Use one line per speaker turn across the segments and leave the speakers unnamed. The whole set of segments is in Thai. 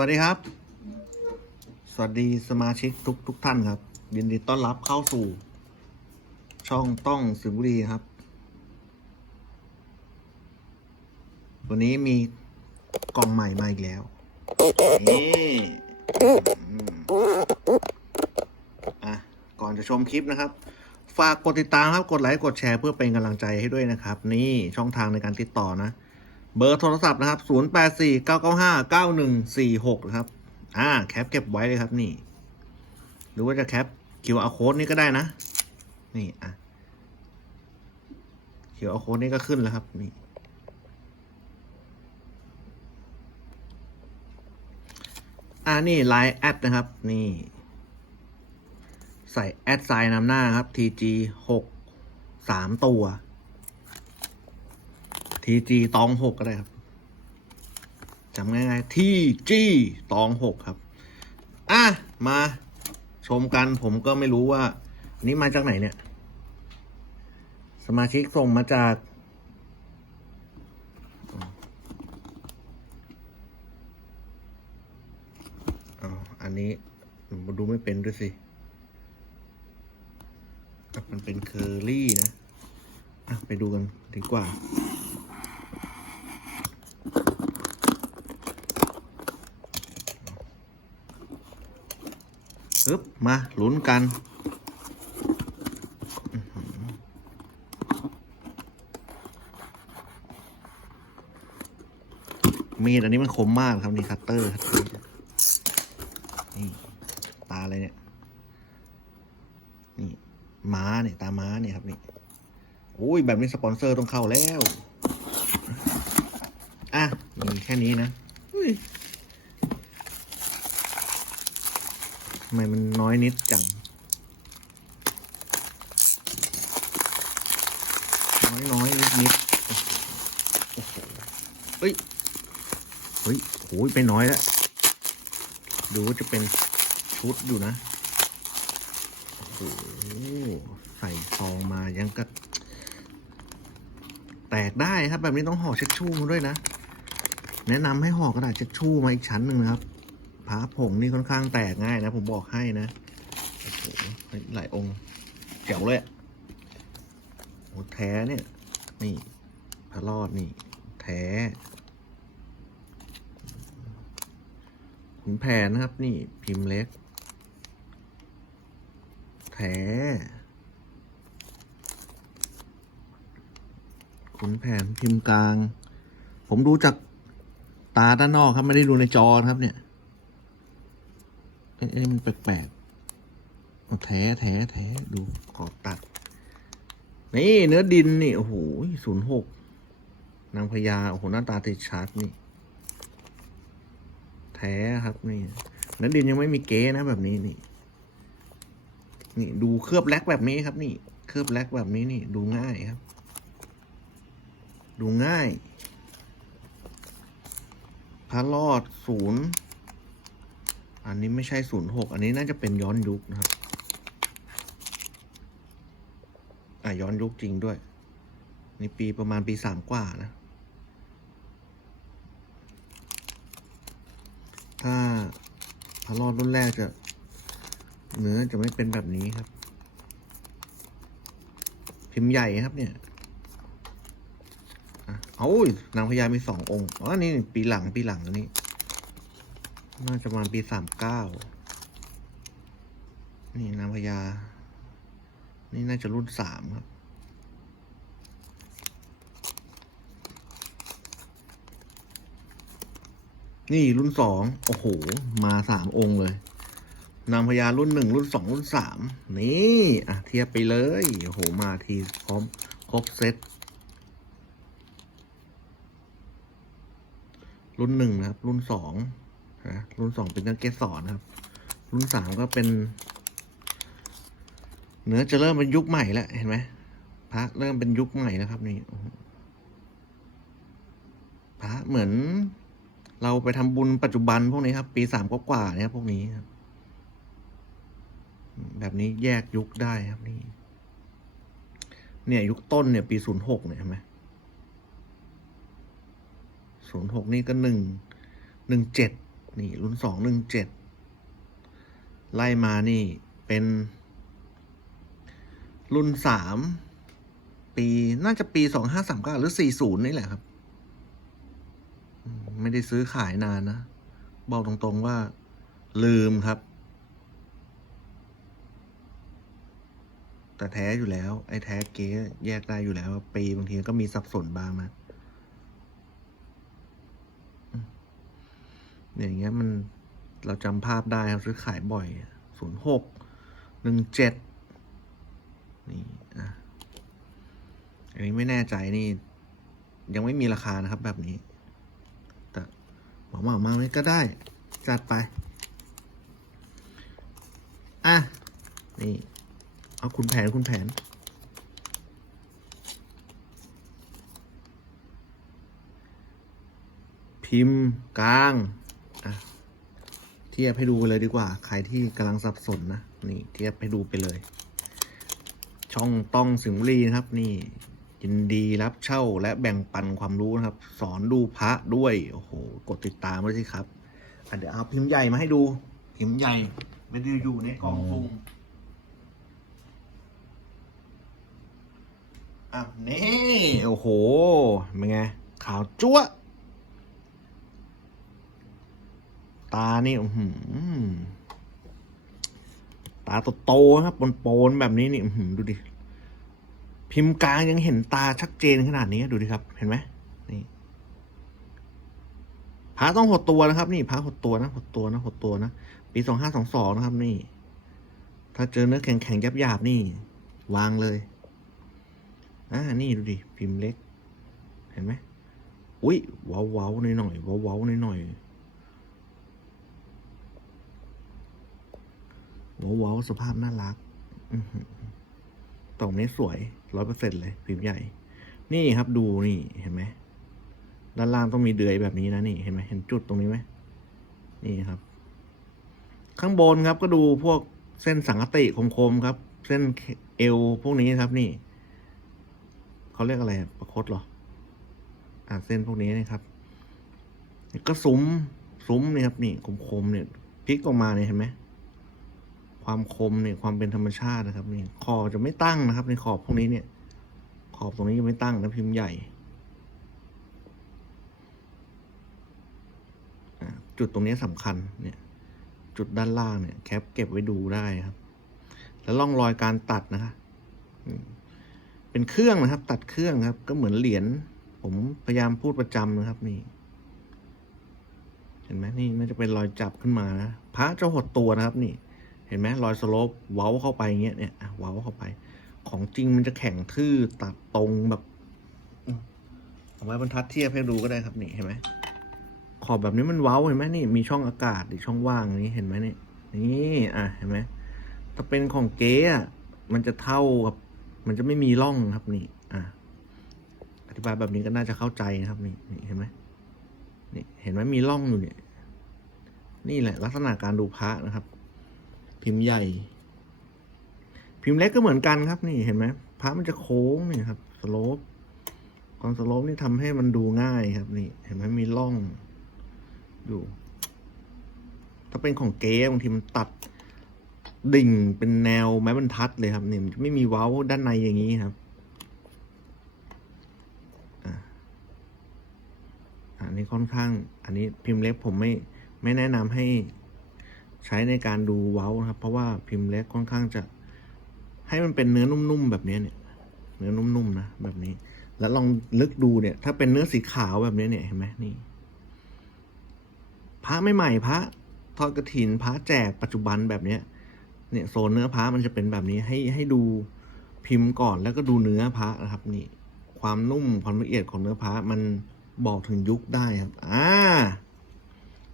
วัสดีครับ สวัสดีสมาชิกทุกทุกท่านครับ ยินดีต้อนรับเข้าสู่ ช่องต้องสิงบุรีครับ วันนี้มีกล่องใหม่มาอีกแล้ว นี่อะ ก่อนจะชมคลิปนะครับ ฝากกดติดตามครับ กดไลค์ กดแชร์เพื่อเป็นกำลังใจให้ด้วยนะครับ นี่ช่องทางในการติดต่อนะ เบอร์โทรศัพท์นะครับ 0 8 4 9 9 5 9 1 4 6 นะครับ อ่า แคปเก็บไว้เลยครับนี่ หรือว่าจะแคป QR code นี่ก็ได้นะ นี่อะ QR code นี่ก็ขึ้นแล้วครับ นี่ อ่า นี่ไลน์แอดนะครับ นี่ ใส่แอดไซน์นำหน้าครับ TG 6 3 ตัว TG ตองหกก็ได้ครับจำง่ายๆ TG ตองหกครับ อะ มาชมกันผมก็ไม่รู้ว่า อันนี้มาจากไหนเนี่ย สมาชิกส่งมาจากอ๋ออันนี้ดูไม่เป็นด้วยสิมันเป็นเคอรี่นะอะไปดูกันดีกว่า ปึ๊บมาลุ้นกัน มีดอันนี้มันคมมากครับนี่คัตเตอร์ครับนี่ตาอะไรเนี่ย นี่ม้าเนี่ยตาม้าเนี่ยครับนี่โอ้ยแบบนี้สปอนเซอร์ต้องเข้าแล้ว อะมีแค่นี้นะอุ้ย ทำ ไมมันน้อยนิดจัง น้อยน้อยนิดนิดโอ้โหเฮ้ย เฮ้ยโอ้ยไปน้อยแล้ว ดูว่าจะเป็นชุดอยู่นะ โอ้โห ใส่ซองมายังก็ แตกได้ครับ แบบนี้ต้องห่อเช็ดชู่มาด้วยนะ แนะนำให้ห่อกระดาษเช็ดชู่มาอีกชั้นหนึ่งนะครับ พระผงนี่ค่อนข้างแตกง่ายนะ ผมบอกให้นะโอ้โหหลายองค์เจ๋วเลยโอ้แท้เนี่ย นี่พระรอดนี่ แท้ขุนแผนนะครับ นี่พิมพ์เล็ก แท้ขุนแผนพิมพ์กลาง ผมดูจากตาด้านนอกครับ ไม่ได้ดูในจอครับเนี่ย อ๊ะเอ๊ะมันแปลกๆเอาแท้แท้แท้ดูขอตัด นี่เนื้อดินนี่ โอ้โหศูนย์หกนางพญาโอ้โหหน้าตาติดชาร์จนี่ แท้ครับนี่เนื้อดินยังไม่มีเก๊นะแบบนี้นี่ นี่ดูเคลือบแลกแบบนี้ครับนี่ เคลือบแลกแบบนี้นี่ ดูง่ายครับ ดูง่ายพระรอดศูนย์ อันนี้ไม่ใช่ศูนย์หกอันนี้น่าจะเป็นย้อนยุคนะครับ อะย้อนยุคจริงด้วย นี่ปีประมาณปีสามกว่านะ ถ้าพระรอดรุ่นแรกจะเนื้อจะไม่เป็นแบบนี้ครับ พิมพ์ใหญ่ครับเนี่ยอะเอา้ยนางพญามีสององค์ อ๋อ นี่ปีหลังปีหลังอัน น่าจะประมาณปีสามเก้า นี่นางพญา นี่น่าจะรุ่นสามครับ นี่รุ่นสอง โอ้โห มาสามองค์เลย นางพญารุ่นหนึ่งรุ่นสองรุ่นสาม นี่ อะ เทียบไปเลย โอ้โห มาทีพร้อมครบเซตรุ่นหนึ่งนะครับ รุ่นสอง นะรุ่นสองเป็นนักเกสรนะครับ รุ่นสามก็เป็น เนื้อจะเริ่มเป็นยุคใหม่แล้วเห็นไหมพระเริ่มเป็นยุคใหม่แล้วครับนี่พระเหมือน เราไปทำบุญปัจจุบันพวกนี้ครับ ปีสามกว่าเนี่ยพวกนี้ครับ แบบนี้แยกยุคได้ครับนี่ เนี่ย ยุคต้นเนี่ย ปีศูนย์หกเนี่ยเห็นไหมศูนย์หกนี่ก็หนึ่งหนึ่งเจ็ด นี่รุ่นสองหนึ่งเจ็ดไล่มานี่เป็น รุ่นสามปีน่าจะปีสองห้าสามเก้าหรือสี่ศูนย์นี่แหละครับ ไม่ได้ซื้อขายนานนะ บอกตรงๆว่า ลืมครับ แต่แท้อยู่แล้ว ไอ้แท้เก๊แยกได้อยู่แล้ว ปีบางทีก็มีสับสนบ้างนะอืม เนี่ยอย่างเงี้ยมันเราจำภาพได้ครับซื้อขายบ่อยศูนย์หกหนึ่งเจ็ดนี่อะอันนี้ไม่แน่ใจนี่ ยังไม่มีราคานะครับแบบนี้ แต่หมาหมามาเลยก็ได้ จัดไป อะ นี่ เอาคุณแผนคุณแผนพิมพ์กลาง ทียบให้ดูเลยดีกว่า ใครที่กำลังสับสนนะ นี่เทียบให้ดูไปเลย ช่องต้องสิงห์บุรีนะครับ นี่ยินดีรับเช่าและแบ่งปันความรู้นะครับ สอนดูพระด้วย โอ้โห กดติดตามด้วยสิครับอะเดี๋ยวเอาพิมพ์ใหญ่มาให้ดู พิมพ์ใหญ่ไม่ได้อยู่ในกล่องซุ่มอะนี่ โอ้โห เป็นไง ขาวจั๊วะ ตานี่อื้อหืตาโตๆครับโปนๆแบบนี้นี่หืดูดิ พิมพ์กลางยังเห็นตาชัดเจนขนาดนี้ดูดิครับ เห็นไหมนี่พระต้องหดตัวนะครับ นี่พระหดตัวนะหดตัวนะหดตัวนะปีสองห้าสองสองนะครับ นี่ ถ้าเจอเนื้อแข็งๆหยาบๆนี่ วางเลยอ่านี่ดูดิพิมพ์เล็ก เห็นไหมอุ้ยเว้าว้าหน่อยหน่อยเว้าว้าหน่อยห น่อยเว้าเว้าสภาพน่ารักอือหือตรงนี้สวยร้อยเปอร์เซ็นต์เลยพิมพ์ใหญ่ นี่ครับดูนี่เห็นไหมด้านล่างต้องมีเดือยแบบนี้นะนี่เห็นไหมเห็นจุดตรงนี้ไหมนี่ครับ ข้างบนครับก็ดูพวกเส้นสังกติคมๆครับ เส้นเอวพวกนี้ครับ นี่เขาเรียกอะไรประคตเหรออ่าเส้นพวกนี้นะครับก็ซุ้มซุ้มนี่ครับ นี่คมๆเนี่ยพลิกออกมาเนี่ยเห็นไหม ความคมเนี่ยความเป็นธรรมชาตินะครับนี่ขอบจะไม่ตั้งนะครับ ในขอบพวกนี้เนี่ย ขอบตรงนี้จะไม่ตั้งนะพิมพ์ใหญ่จุดตรงนี้สำคัญเนี่ย จุดด้านล่างเนี่ย แคปเก็บไว้ดูได้ครับ แล้วร่องรอยการตัดนะคะอืมเป็นเครื่องนะครับ ตัดเครื่องครับ ก็เหมือนเหรียญผมพยายามพูดประจำนะครับ นี่ เห็นไหมนี่น่าจะเป็นรอยจับขึ้นมานะพระจะหดตัวนะครับ นี่ เห็นไหมรอยสโลปเว้าเข้าไปอย่างเงี้ยเนี่ยอะเว้าเข้าไป ของจริงมันจะแข็งทื่อตัดตรงแบบเอาไว้บรรทัดเทียบให้ดูก็ได้ครับนี่เห็นไหมขอบแบบนี้มันเว้าเห็นไหมนี่มีช่องอากาศอีกช่องว่างนี้เห็นไหมนี่นี่อะเห็นไหมถ้าเป็นของเก๊อะมันจะเท่ากับ มันจะไม่มีร่องครับนี่ อะอธิบายแบบนี้ก็น่าจะเข้าใจนะครับ นี่นี่เห็นไหมนี่เห็นไหมมีร่องอยู่เนี่ย นี่แหละ ลักษณะการดูพระนะครับ พิมพ์ใหญ่ พิมพ์เล็กก็เหมือนกันครับ นี่เห็นไหมพระมันจะโค้งนี่ครับสโลปความสโลปนี่ทำให้มันดูง่ายครับ นี่ เห็นไหมมีร่องอยู่ ถ้าเป็นของเก๊บางทีมันตัดดิ่งเป็นแนวไม้บรรทัดเลยครับเนี่ยไม่มีเว้าด้านในอย่างนี้ครับอันนี้ค่อนข้าง อันนี้พิมพ์เล็กผมไม่ไม่แนะนำให้ ใช้ในการดูเว้านะครับ เพราะว่าพิมพ์เล็กค่อนข้างจะ ให้มันเป็นเนื้อนุ่มๆแบบนี้เนี่ย เนื้อนุ่มๆนะแบบนี้ แล้วลองลึกดูเนี่ย ถ้าเป็นเนื้อสีขาวแบบนี้เนี่ยเห็นไหมนี่ พระไม่ใหม่พระทอดกระถินพระแจกปัจจุบันแบบเนี้ย เนี่ยโซนเนื้อพระมันจะเป็นแบบนี้ให้ให้ดูพิมพ์ก่อนแล้วก็ดูเนื้อพระนะครับ นี่ ความนุ่มความละเอียดของเนื้อพระมันบอกถึงยุคได้ครับ อ่า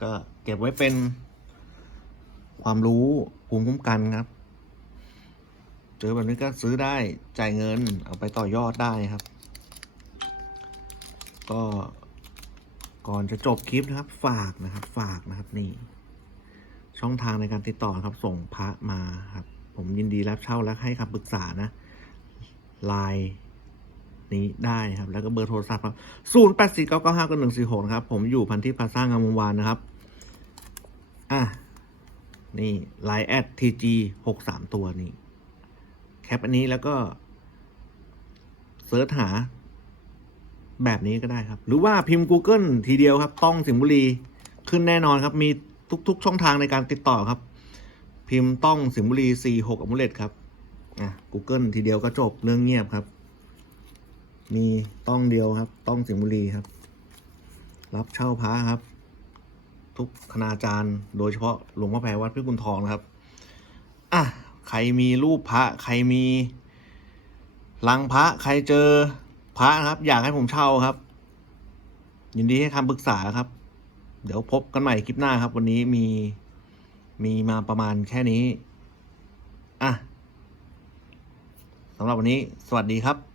ก็เก็บไว้เป็น ความรู้ภูมิคุ้มกันครับ เจอแบบนี้ก็ซื้อได้จ่ายเงิน เอาไปต่อยอดได้ครับ ก็ก่อนจะจบคลิปนะครับ ฝากนะครับ ฝากนะครับนี่ ช่องทางในการติดต่อครับ ส่งพระมาครับ ผมยินดีรับเช่าและให้คำปรึกษานะไลน์นี้ได้ครับ แล้วก็เบอร์โทรศัพท์ครับ0 8 4 9 9 5 1 4 6นะครับ ผมอยู่พันทิพย์พลาซ่างามวงวานนะครับ อะ นี่ Line แอด TG หกสามตัวนี่ แคปอันนี้แล้วก็เซิร์ชหา แบบนี้ก็ได้ครับ หรือว่าพิมพ์ Google ทีเดียวครับ ต้องสิงห์บุรี ขึ้นแน่นอนครับ มีทุก ๆ ช่องทางในการติดต่อครับ พิมพ์ต้องสิงห์บุรี46อมูเลตครับอะ Google ทีเดียวก็จบเรื่องเงียบครับ มีต้องเดียวครับ ต้องสิงห์บุรีครับ รับเช่าพระครับ ทุกคณาจารย์ โดยเฉพาะหลวงพ่อแพรวัดพิกุลทองนะครับ อะ ใครมีรูปพระ ใครมีลังพระ ใครเจอพระนะครับ อยากให้ผมเช่าครับ ยินดีให้คำปรึกษาครับ เดี๋ยวพบกันใหม่คลิปหน้าครับ วันนี้มีมีมาประมาณแค่นี้ อะสำหรับวันนี้ สวัสดีครับ